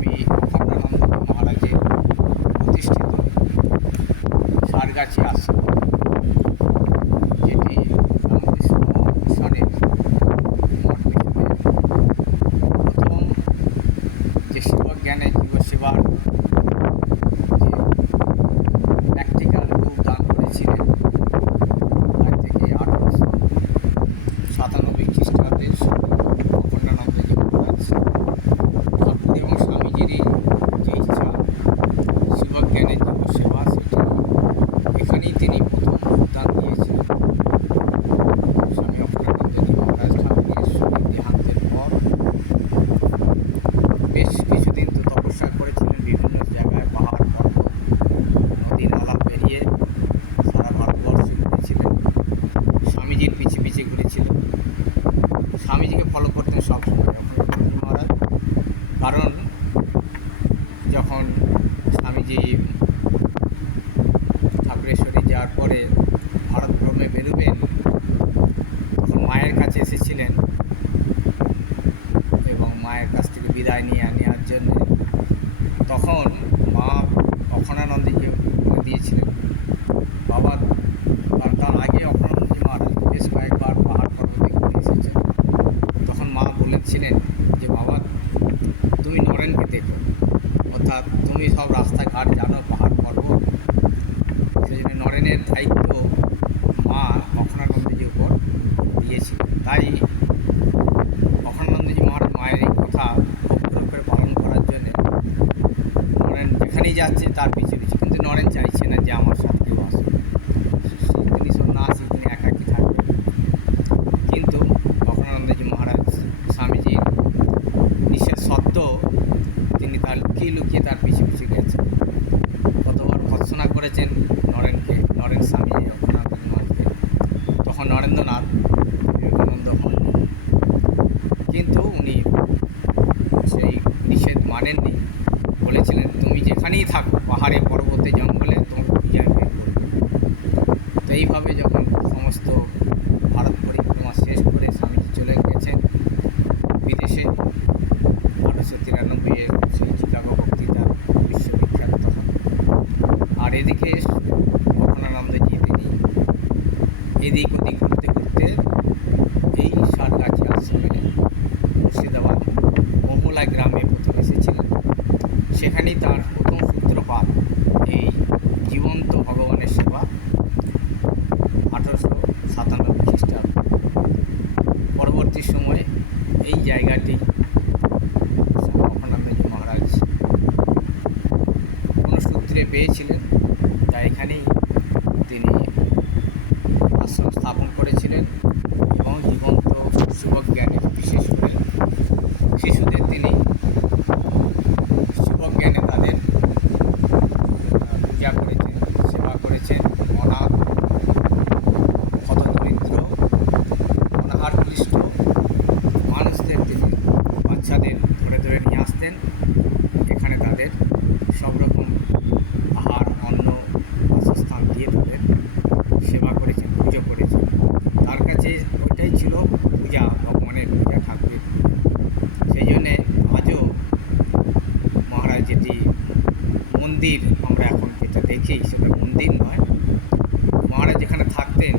স্বামী অখণ্ডানন্দ মহারাজের প্রতিষ্ঠিত সারগাছি আশ্রম, যেটি রামকৃষ্ণ মিশনের মঠ মিশনের প্রথম যে সেবক জ্ঞানে জীবসেবার যে প্র্যাকটিক্যাল রূপ দান করেছিলেন, আজ থেকে 1897 খ্রিস্টাব্দের অখণ্ডানন্দজি মহারাজ ঠাকুর এবং স্বামীজিরই যে ইচ্ছা সেবক জ্ঞানের জীবসেবা, সেটি এখানেই তিনি প্রথম রূপদান দিয়েছিলেন। স্বামী অখণ্ডানন্দজি মহারাজ ঠাকুরের দেহান্তের পর বেশ কিছুদিন তো তপস্যা করেছিলেন বিভিন্ন জায়গায়, পাহাড় পর্বত নদী নালা পেরিয়ে সারা ভারতবর্ষে ঘুরেছিলেন, স্বামীজির পিছে পিছে ঘুরেছিলেন, স্বামীজিকে ফলো করতেন সবসময় অখণ্ডানন্দজি মহারাজ। কারণ যখন স্বামীজি ঠাকুরেশ্বরী যাওয়ার পরে ভারত ভ্রমণে বেরোবেন, তখন মায়ের কাছে এসেছিলেন এবং মায়ের কাছ থেকে বিদায় নেওয়ার জন্য তখন মা অখণ্ডানন্দজিকে বলে দিয়েছিলেন, বাবা, তার আগে অখণ্ডানন্দজি মহারাজ বেশ কয়েকবার পাহাড় পর্বতে ঘুরে এসেছেন। তখন মা বলেছিলেন যে, বাবা, তুমি নরেনকে দেখো, অর্থাৎ তুমি সব রাস্তাঘাট জানো, পাহাড় পর্বত, সেই জন্য নরেনের দায়িত্ব মা অখণ্ডানন্দজির উপর দিয়েছিলেন। তাই অখণ্ডানন্দজি মহারাজ মায়ের এই কথা অক্ষর করে পালন করার জন্যে নরেন যেখানেই যাচ্ছে তার পিছে পিছে, কিন্তু নরেন চাইছে না যে আমার সাথে কেউ আসে, তিনি সন্ন্যাসী, তিনি একাকী থাকবেন। কিন্তু অখণ্ডানন্দজি মহারাজ স্বামীজির নিষেধ সত্ত্বেও তিনি তার লুকিয়ে লুকিয়ে তার পিছে পিছে গেছেন। কতবার ভৎসনা করেছেন নরেনকে, নরেন স্বামী অখণ্ডানন্দজি মহারাজকে। তখন নরেন্দ্রনাথ বিবেকানন্দ হন, কিন্তু উনি সেই নিষেধ মানেননি, বলেছিলেন তুমি যেখানেই থাকো, পাহাড়ে পর্বতে জঙ্গলে, তোমার পূজায় বের করবে। তো এইভাবে যখন সমস্ত ভারত পরিক্রমা শেষ করে স্বামীজি চলে গেছেন বিদেশে, 1893 সেই চিকাগো বক্তৃতা বিশ্ববিখ্যাত তখন। আর এদিকে অখণ্ডানন্দজি তিনি এদিক ওদিক ঘুরতে ঘুরতে এই সারগাছি আশ্রমে মুর্শিদাবাদ মহলা গ্রামে প্রথম এসেছিলেন। সেখানেই তার প্রথম সূত্রপাত এই জীবন্ত ভগবানের সেবা 1897 খ্রিস্টাব্দে। পরবর্তী সময়ে এই জায়গাটি অখণ্ডানন্দজি মহারাজ কোনো সূত্রে পেয়েছিলেন, তাই এখানেই তিনি আশ্রম স্থাপন করেছিলেন এবং জীবন্ত সেবক জ্ঞানের, বিশেষ করে শিশুদের তিনি সেবক জ্ঞানে তাদের পূজা করেছেন, সেবা করেছেন। অনাথ, হতদরিদ্র, অনাহার ক্লিষ্ট মানুষদের তিনি, বাচ্চাদের ধরে ধরে নিয়ে আসতেন, এখানে তাদের সব রকম আহার, অন্ন, বাসস্থান দিয়ে তাদের সেবা করেছেন, পুজো করেছেন। তার কাছে ওইটাই ছিল পূজা, ভগবানের পূজা, ঠাকুরের পূজা। সেই জন্যে আজও মহারাজ যেটি মন্দির আমরা এখন যেটা দেখি, সেটা মন্দির নয়। মহারাজ যেখানে থাকতেন,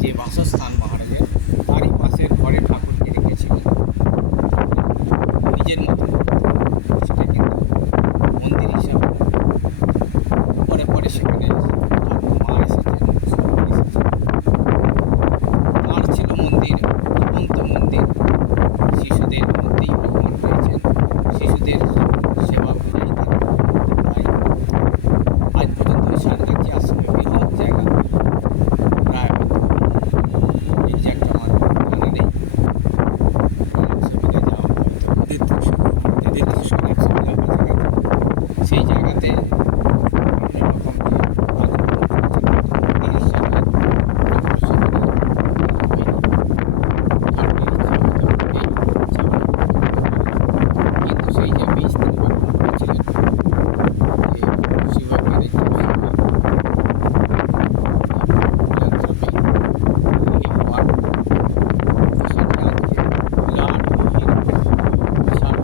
যে বাসস্থান মহারাজের, তারই পাশের ঘরে ঠাকুরকে রেখেছিলেন নিজের মতো, সেটা কিন্তু মন্দির হিসাবে। পরে পরে সেখানে ঠাকুর মা এসেছেন, তার ছিল মন্দির, জীবন্ত মন্দির। শিশুদের মধ্যেই ভগবান রয়েছেন, শিশুদের সেবা পূজাই তার। তাই আজ পর্যন্ত সারগাছি আশ্রমে বৃহৎ জায়গা, প্রায় হয়তো এক্সাক্ট আমার জানা নেই, 100 বিঘা যাওয়া হয়তো, 150 বিঘা কাছাকাছি। সেই জায়গাতে বিভিন্ন রকম যে মন্দির হিসাবে কিন্তু সেই যে বীজ তিনি বপন করেছিলেন, যে শিবজ্ঞানের যে সেবা, সেটি আজকে বিরাট গভীর বিশাল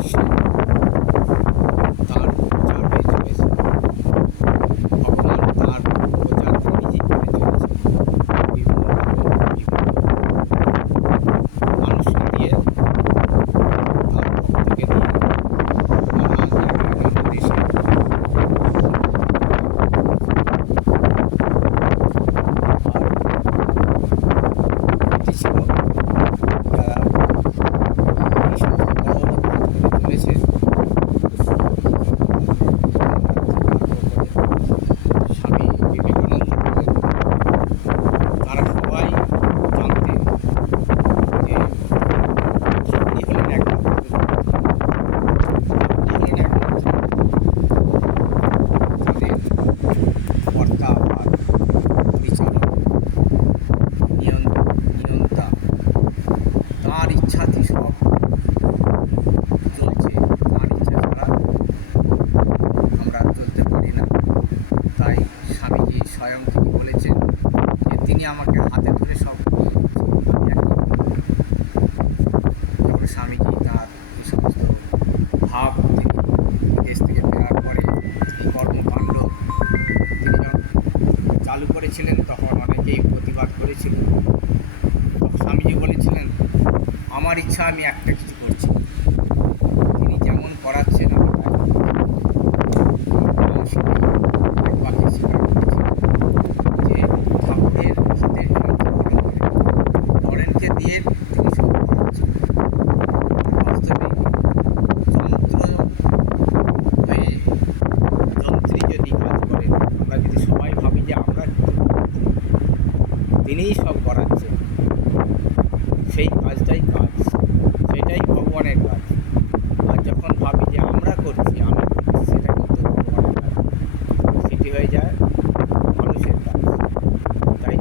বিশ্বে তার প্রচার হয়ে চলেছে। ভগবান তার প্রচার নিজেই করে চলেছে বিভিন্নভাবে, মানুষকে দিয়ে, তার ভক্তকে দিয়ে, নানা জায়গায় নানা দেশে। আর এটি ছিল যারা এই সমস্ত বড় বড় কাজ করে চলেছে। স্বামী বিবেকানন্দ বলেন, তারা সবাই জানতেন যে ঠাকুরই হলেন একমাত্র তাদের কর্তা বা পরিচালক, নিয়ন্তা। তাঁর ইচ্ছাতেই সব চলছে, তাঁর ইচ্ছা ছাড়া আমরা চলতে পারি না। তাই স্বামীজি স্বয়ং তিনি বলেছেন যে তিনি আমাকে হাতে ধরে সব করে দিচ্ছেন, আমি আর কি করব। যখন স্বামীজি তার এই সমস্ত ভাব তিনি বিদেশ থেকে ফেরার পরে এই কর্মকাণ্ড তিনি যখন চালু করেছিলেন, তখন অনেকেই প্রতিবাদ করেছিলেন। তখন স্বামীজি বলেছিলেন, আমার ইচ্ছা আমি একটা কিছু করছি, তিনি যেমন করাচ্ছেন আমি তাই করতে মানুষকে এক বাক্যে স্বীকার করেছিলেন যে ঠাকুরের হাতের যন্ত্র ভালো করে নরেনকে দিয়ে তিনি সব করাচ্ছেন। বাস্তবে যন্ত্র হয়ে যন্ত্রী যদি কাজ করেন, আমরা যদি সবাই ভাবি যে আমরা কিছু করছি, তিনিই সব করাচ্ছেন, সেই কাজটাই কাজ, সেটাই ভগবানের কাজ। আর যখন ভাবি যে আমরা করছি, আমি করছি, সেটা কিন্তু ভগবানের কাজ, সেটি হয়ে যায় মানুষের কাজ। তাই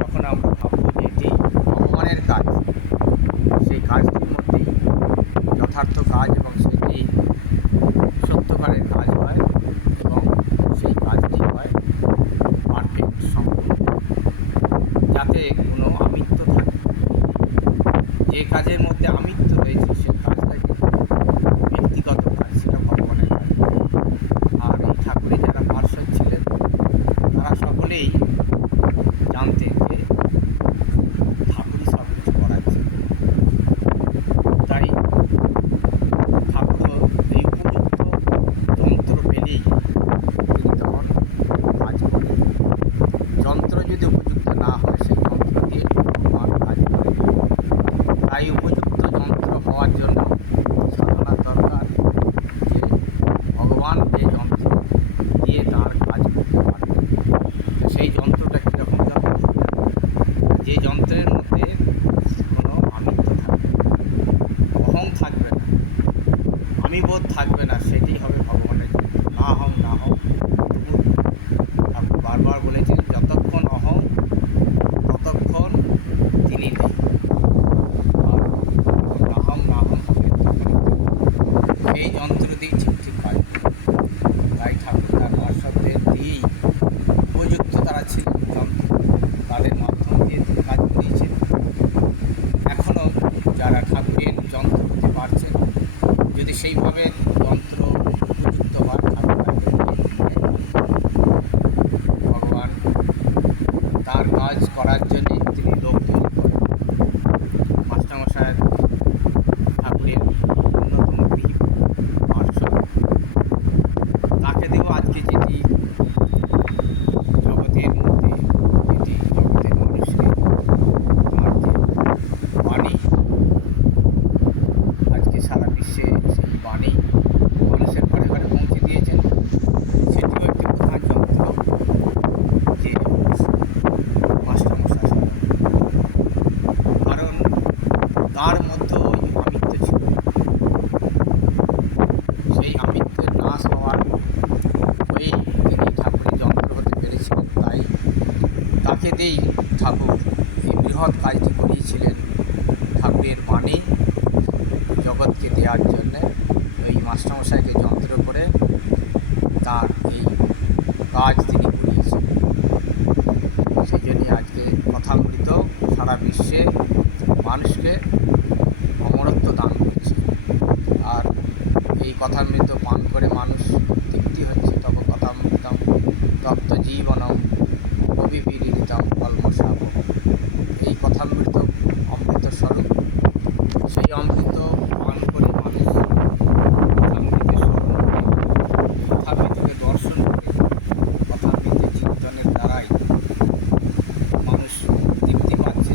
যখন আমরা ভাববো যে এটি ভগবানের কাজ, সেই কাজটির মধ্যেই যথার্থ কাজ এবং সেটি সত্যকারের কাজ হয় এবং সেই কাজটি হয় পারফেক্ট, সম্পূর্ণ, যাতে কোনো আমিত্ব থাকে। যে কাজের মধ্যে আমিত্ব রয়েছে সেই কাজটা কিন্তু ব্যক্তিগত কাজ, সেটা ভগবানের কাজ। আর এই ঠাকুরের যারা পার্ষদ ছিলেন তারা সকলেই জানতেন যে ঠাকুরই সব কিছু করাচ্ছেন। তাই ঠাকুরও এই উপযুক্ত যন্ত্র পেলেই তিনি তখন কাজ করেন। যন্ত্র যদি উপযুক্ত না হয়, সেই যন্ত্র দিয়ে ভগবান কাজ করে। তাই উপযুক্ত যন্ত্র হওয়ার জন্য সাধনা দরকার, যে ভগবান যে যন্ত্র দিয়ে তার কাজ করতে পারবেন। তো সেই যন্ত্রটা কীরকম যন্ত্র হবে, যে যন্ত্রের মধ্যে কোনো আমিত্ব থাকবে না, অহং থাকবে না, আমি বোধ থাকবে না, সেটি হবে ভগবানের যন্ত্র। না হং না হং তবু ঠাকুর বারবার বলেছেন, যতক্ষণ অহং ততক্ষণ তিনি নেই। আর নাহং নাহং হবে তখন সেই যন্ত্র দিয়ে ঠিক ঠিক কাজ করে। তাই ঠাকুর তার পার্শ্বদের দিয়েই উপযুক্ত তারা ছিলেন যন্ত্র, তাদের মাধ্যম দিয়ে তিনি কাজ করিয়েছেন। এখনও যারা ঠাকুরের যন্ত্র হতে পারছেন, যদি সেইভাবে যন্ত্র উপযুক্ত হয়, ঠাকুর ভগবান তার কাজ করার জন্যে তিনি লোক তৈরি করেন। মাস্টারমশাই ঠাকুরের অন্যতম গৃহী পার্ষদ, তাকে দেব আজকে যেটি জগতের মধ্যে, যেটি জগতের মানুষকে তার যে বাণী, আজকে সারা বিশ্বে সেই বাণী মানুষের ঘরে ঘরে পৌঁছে দিয়েছেন। সেটিও একটি প্রধান যন্ত্র, যে মাস্টারমশাই। কারণ তার মধ্যে ওই আমিত্ব ছিল, সেই আমিত্বের নাশ হওয়ার হয়েই তিনি ঠাকুরের যন্ত্র হতে পেরেছিলেন। তাই তাকে দিয়েই ঠাকুর এই বৃহৎ কাজটি করিয়েছিলেন, ঠাকুরের বাণী জগৎকে দেওয়ার জন্যে ওই মাস্টারমশাইকে যন্ত্র করে তার এই কাজ তিনি করিয়েছেন। সেই জন্যই আজকে কথামৃত সারা বিশ্বে মানুষকে অমরত্ব দান করছে। আর কথামৃত পান করে মানুষ তৃপ্তি হচ্ছে, তখন কথামৃতম তপ্ত জীবনম অবিপীড়িতম কলমশাপ। এই কথামৃত অমৃত স্বরূপ, সেই অমৃত পান করে মানুষ কথামৃতের স্মরণ করে, কথামৃতকে দর্শন করে, কথামৃতের চিন্তনের দ্বারাই মানুষ তৃপ্তি পাচ্ছে।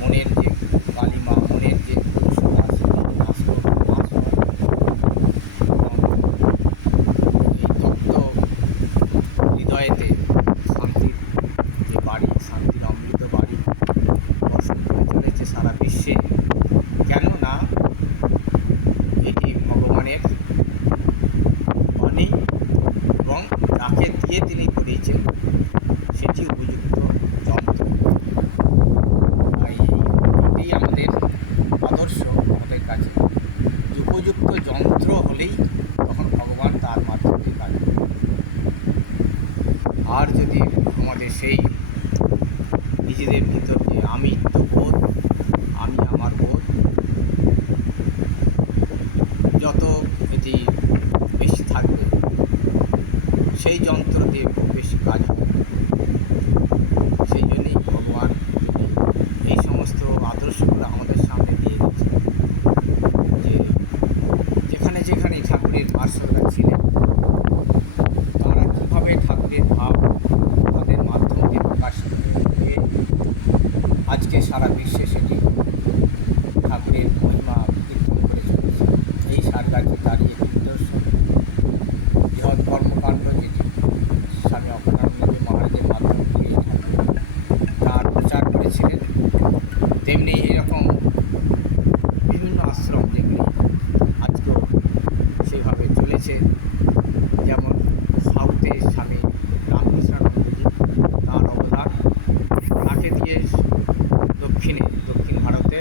মনের যে কালিমা, মনের যে দোষতা, সেটা নাশ হয়। এই তত্ত্ব হৃদয়েতে শান্তির যে বাড়ি, শান্তির অমৃত বাড়ি বর্ষণ করে চলেছে সারা বিশ্বে। কেননা এটি ভগবানের বাণী এবং যাকে দিয়ে তিনি করিয়েছেন সেটি উপযুক্ত যন্ত্র। তাই এটাই আমাদের আদর্শ আমাদের কাছে, যে উপযুক্ত যন্ত্র হলেই তখন ভগবান তার মাধ্যমে কাজ করবে। আর যদি আমাদের সেই নিজেদের ভিতর যে আমিত্ব বোধ, আমি আমার বোধ যত এটি বেশি থাকবে, সেই যন্ত্র দিয়ে খুব বেশি কাজ হবে। সেই জন্যই ভগবান এই সমস্ত আদর্শগুলো আমাদের সামনে দিয়ে দিচ্ছে, যে যেখানে যেখানে ঠাকুরের পার্শ্বরা ছিলেন তারা কীভাবে ঠাকুরের ভাব তাদের মাধ্যম দিয়ে প্রকাশিত হয়ে আজকে সারা বিশ্বে সেটি ঠাকুরের মহিমা কীর্তন করে চলেছে। এই সারগাছি দাঁড়িয়ে নিদর্শন বৃহৎ কর্মকাণ্ড যেটি স্বামী অখণ্ডানন্দ মহারাজের মাধ্যম দিয়ে ঠাকুর তার প্রচার করেছিলেন, তেমনি এরকম বিভিন্ন আশ্রম যেগুলি আজকেও সেভাবে চলেছে। যেমন সাউথে স্বামী রামকৃষ্ণানন্দজি, তাঁর অবদান, তাকে দিয়ে দক্ষিণ ভারতে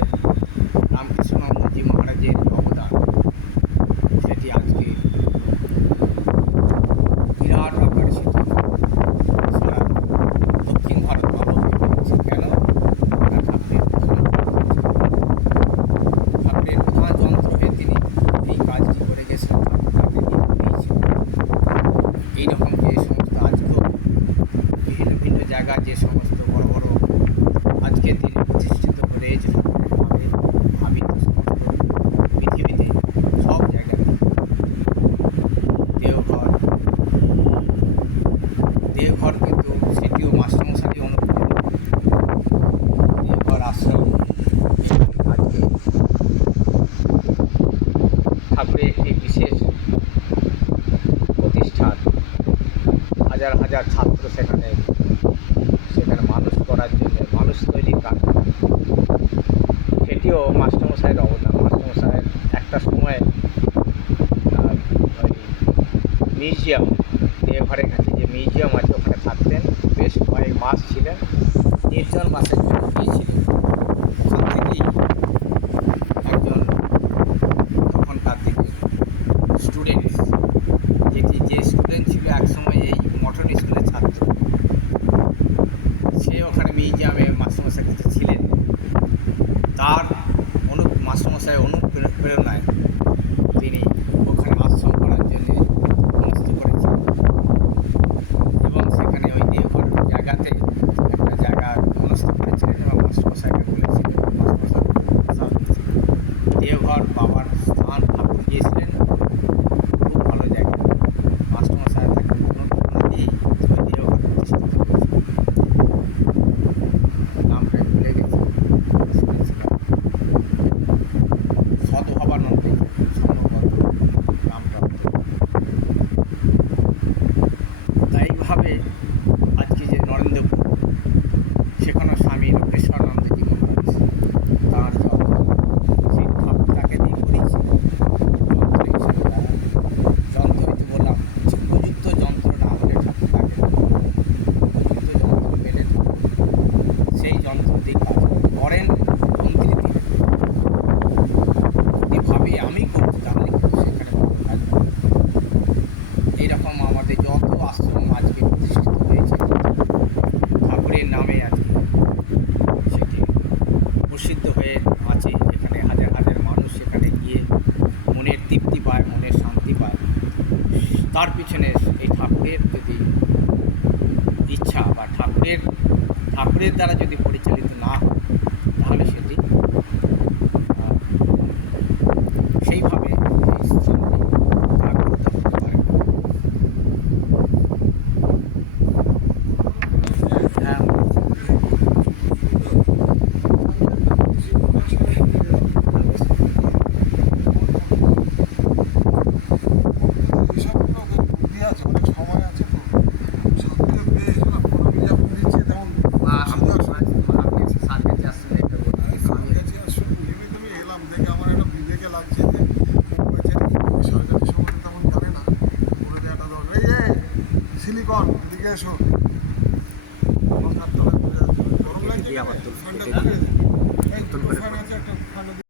রামকৃষ্ণানন্দজি মহারাজের অবদান, সেটি আজকে বিরাট আকারে সেটি সারা দক্ষিণ ভারত ভালো হয়ে গেছে। কেন? এটা ঠাকুরের প্রধান যন্ত্র হয়ে তিনি এই কাজটি করে গেছেন, তাকে দিয়ে করিয়েছেন। এইরকম যে সমস্ত আজকেও ভিন্ন ভিন্ন জায়গায় যে সমস্ত বড় বড় আজকে তিনি প্রতিষ্ঠিত করে রয়েছে ঠাকুরের ভাবে ভাবিত সমস্ত পৃথিবীতে সব জায়গাতে, দেওঘর কিন্তু সেটিও মাস্টারমশাই অনুপ্রেরিত। দেওঘর আশ্রম আজকে ঠাকুরের একটি বিশেষ প্রতিষ্ঠান, হাজার হাজার ছাত্র সেখানে মানুষ করার জন্য, মানুষ তৈরির কাজ, সেটিও মাস্টারমশাইয়ের অবদান। মাস্টারমশাইয়ের একটা সময় ওই মিউজিয়াম, দেওঘরের কাছে যে মিউজিয়াম আছে ওখানে থাকতেন, বেশ কয়েক মাস ছিলেন, নির্জন মাসের জন্য গিয়েছিলেন। ওখান থেকেই একজন তখনকার দিনে স্টুডেন্ট, যে স্টুডেন্ট ছিল একসময় এই মঠন স্কুলের ছাত্র, সে ওখানে মিউজিয়ামে মাস্টারমশাইয়ের কাছে ছিলেন। তার মাস্টারমশাইয়ের অনুপ্রেরণায় তিনি ওখানে আশ্রম করার জন্য মনস্থ করেছিলেন এবং সেখানে ওই দেওঘর জায়গাতে একটা জায়গা মনস্থ করেছিলেন এবং মাস্টারমশাইকে তার পিছনে এই ঠাকুরের যদি ইচ্ছা বা ঠাকুরের দ্বারা যদি পরিচালিত না হয় তাহলে সেটি সেইভাবে এই স্থানটি জাগ্রত হতে পারে না। হ্যাঁ, এসবগুলো বুদ্ধি আছে, অনেক সময় আছে তো সবগুলো পেয়ে এসব আমি যখন দিচ্ছি তেমন আপনি স্যার কাছে আসছেন একটা আমি এলাম দেখে আমার একটা বিবেকে লাগছে যে সরকারি সম্বন্ধে তেমন জানে না, বলে যে একটা দরকার এই যে সিলিকন এদিকে এসো গরম লাগছে আবার তো ঠান্ডা করে দে। এই দুটো ফ্যান আছে, একটা ঠান্ডা